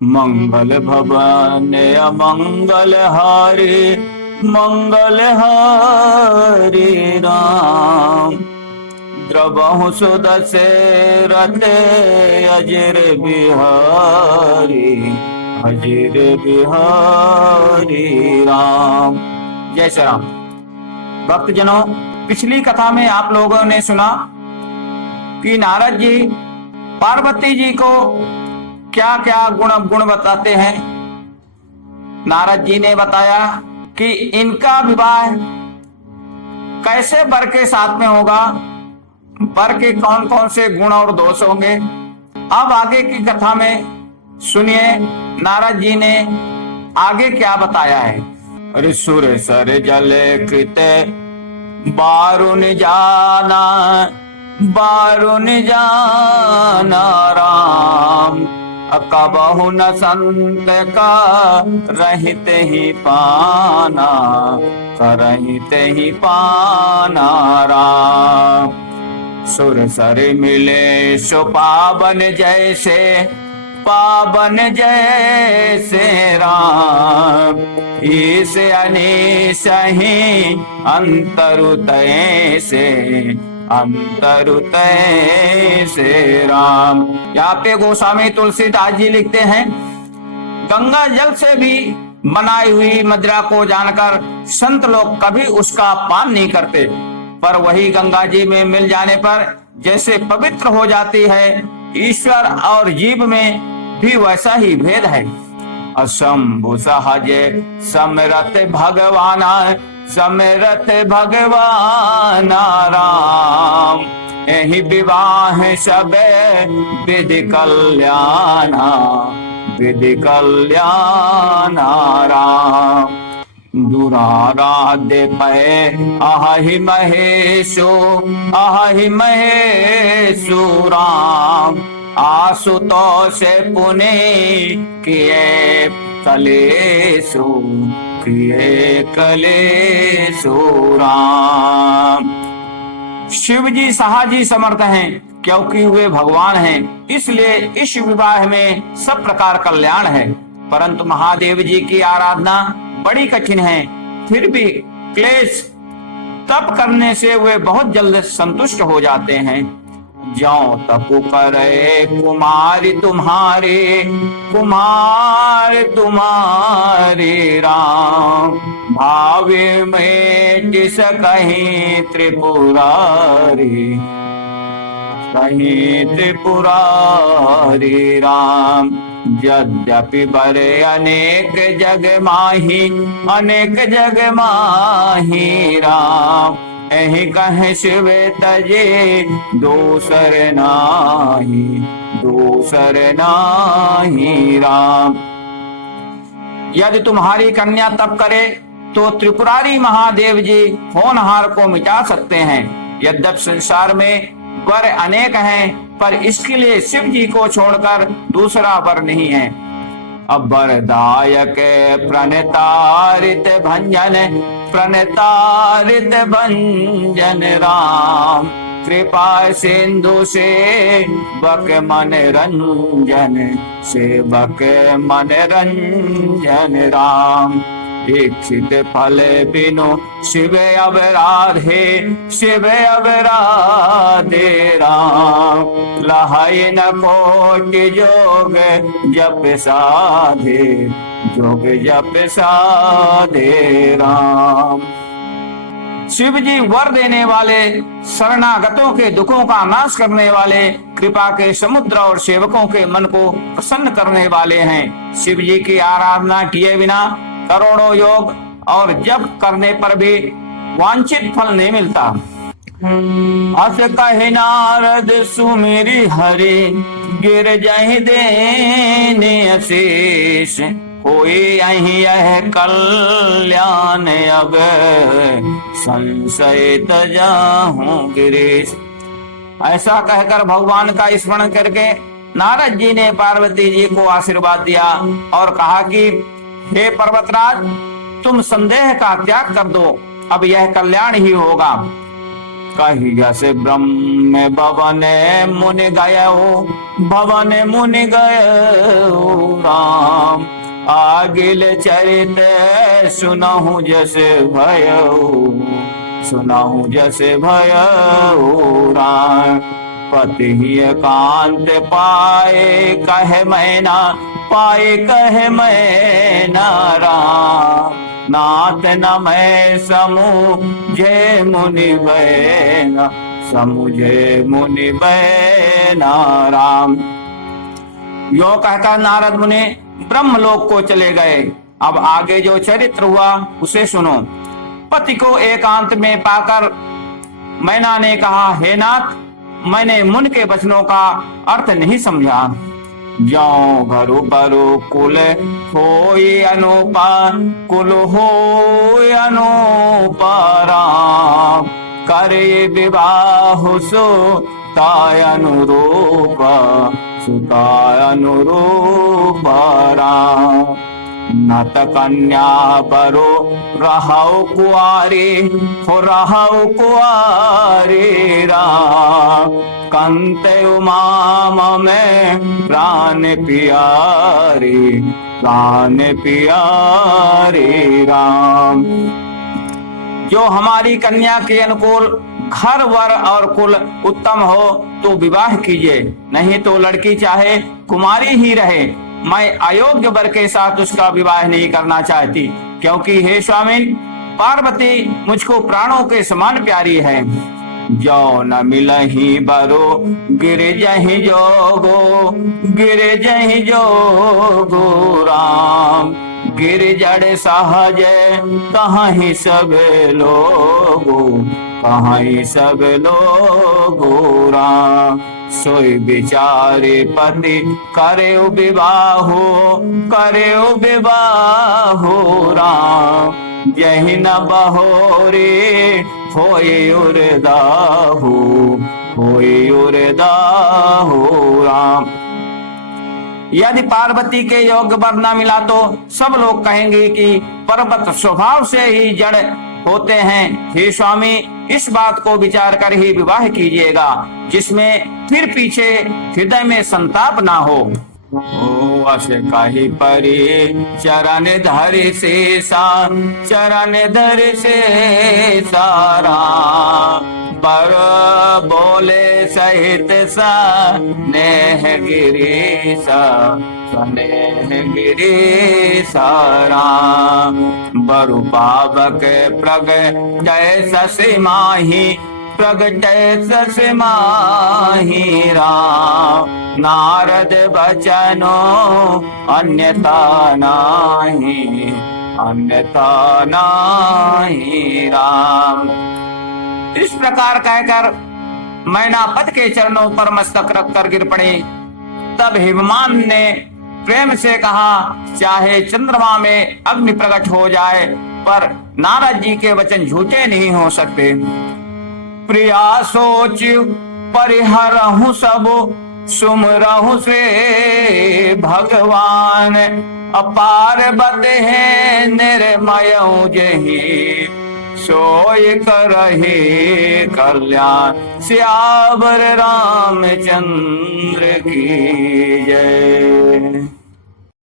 मंगल भवन अमंगल हारी, मंगल हारी राम। द्रवहु सुदसे रते अजर बिहारी, अजर बिहारी राम। जय श्री राम। भक्तजनों, पिछली कथा में आप लोगों ने सुना कि नारद जी पार्वती जी को क्या क्या गुण बताते हैं। नारद जी ने बताया कि इनका विवाह कैसे वर के साथ में होगा, वर के कौन कौन से गुण और दोष होंगे। अब आगे की कथा में सुनिए नारद जी ने आगे क्या बताया है। अरे सुर सर जल कृत बारुन जाना, बारुन जाना राम। कबहु न संत का रहित ही पाना, करहित ही पाना राम। सुर सर मिले सो पावन जैसे, पावन जैसे राम। इस अनीश ही अंतरुतय से, अंतरुतय से राम। यहाँ पे गोस्वामी तुलसीदास जी लिखते हैं, गंगा जल से भी बनाई हुई मदिरा को जानकर संत लोग कभी उसका पान नहीं करते, पर वही गंगा जी में मिल जाने पर जैसे पवित्र हो जाती है। ईश्वर और जीव में भी वैसा ही भेद है। असंभु सहज समरथ भगवान, समरथ भगवान राम। यही विवाह सब विधि कल्याणा, विधि कल्याण राम। दुराराध्य पै अहि महेशो, अहि महेशो राम। आशुतोष पुने किए कलेशो, किए कलेशो राम। शिव जी साहजी समर्थ हैं, क्योंकि वे भगवान हैं, इसलिए इस विवाह में सब प्रकार कल्याण है। परंतु महादेव जी की आराधना बड़ी कठिन है, फिर भी क्लेश तप करने से वे बहुत जल्द संतुष्ट हो जाते हैं। ज्यों तपु करे कुमारी तुम्हारे, कुमार तुम्हारे राम। भावे में जिस कहीं त्रिपुरारी, कहीं त्रिपुरारी राम। यद्यपि बरे अनेक जग माही, अनेक जग माही राम। एहि कहे शिव तजे दोसर नाही, दोसर नाही राम। यदि तुम्हारी कन्या तप करे तो त्रिपुरारी महादेव जी होनहार को मिटा सकते हैं। यद्यपि संसार में वर अनेक हैं, पर इसके लिए शिव जी को छोड़कर दूसरा वर नहीं है। अब वरदायक प्रणतारित भंजन, प्रणतारित भंजन राम। कृपा सिंधु से बक मन रंजन, से बक मन रंजन राम। इच्छित फल बिनु शिव अवराधे, शिव अवराधे राम। लहाय न कोटि जोग जप साधे, जोग जप साधे राम। शिव जी वर देने वाले, शरणागतों के दुखों का नाश करने वाले, कृपा के समुद्र और सेवकों के मन को प्रसन्न करने वाले हैं। शिव जी की आराधना किए बिना करोड़ों योग और जप करने पर भी वांछित फल नहीं मिलता। अस कहे नारद सुमिरि हरि, गिर जहि देने अशेष। होई अहि यह कल्याण अब, संशय तजाहू गिरीश। ऐसा कहकर भगवान का स्मरण करके नारद जी ने पार्वती जी को आशीर्वाद दिया और कहा कि हे पर्वतराज, तुम संदेह का त्याग कर दो, अब यह कल्याण ही होगा। कही जैसे ब्रह्म भवन मुनि गयो, भवन मुनि गयो राम। आगिल चरित सुनहु जैसे भयो, सुनहु जैसे भयो राम। पति एकांत पाए कहे मैना, पाए कहे मैना राम। नाथ न मैं समूझे मुनि बैना, समझे मुनि बैना राम। यो कहकर नारद मुनि ब्रह्मलोक को चले गए। अब आगे जो चरित्र हुआ उसे सुनो। पति को एकांत में पाकर मैना ने कहा, हे नाथ, मैंने मुन के वचनों का अर्थ नहीं समझा। जाओ घरु परु कुल होई अनुपा, कुल होई अनुपा राम। करे विवाह सुताय अनुरूप, सुताय अनुरूप राम। नत कन्या बरो रहौ कुआरी, हो रहौ कुआरी राम। कंते उमाम में प्राण पियारी, प्राण पियारी राम। जो हमारी कन्या के अनुकूल घर वर और कुल उत्तम हो तो विवाह कीजिए, नहीं तो लड़की चाहे कुमारी ही रहे, मैं अयोग्य वर के साथ उसका विवाह नहीं करना चाहती, क्योंकि हे स्वामी, पार्वती मुझको प्राणों के समान प्यारी है। जो न मिलहि बरो गिर जहि जोगो, गिर जहि जोगो राम। गिर जड़ सहज कहीं सब लोगो, कहीं सब लोगो राम। सोई बिचारे पति करे विवाहो, करे विवाहो राम। यही न बहोरे होए उर्दाहु, होए उर्दाहु राम। यदि पार्वती के योग्य वर न मिला तो सब लोग कहेंगे कि पर्वत स्वभाव से ही जड़ होते हैं। हे स्वामी, इस बात को विचार कर ही विवाह कीजिएगा, जिसमें फिर पीछे हृदय में संताप ना हो। ओ अश कही परी चरण धरि शेषा, चरण धरि शेषा राम। पर बोले सहित स्नेह गिरीशा, स्नेह गिरीशा राम। बरु पावक प्रगटय शशि माही, प्रगटय शशि माही राम। नारद बचनो अन्यथा नाही, अन्यथा नाही राम। इस प्रकार कहकर मैना पद के चरणों पर मस्तक रखकर गिर पड़े। तब हिममान ने प्रेम से कहा, चाहे चंद्रमा में अग्नि प्रकट हो जाए, पर नारद जी के वचन झूठे नहीं हो सकते। प्रिया सोच परिहरहु सब, सुमरहु से भगवान। अपार बत है निर्मय जही, सोय करहि कल्याण। सियावर रामचंद्र की जय।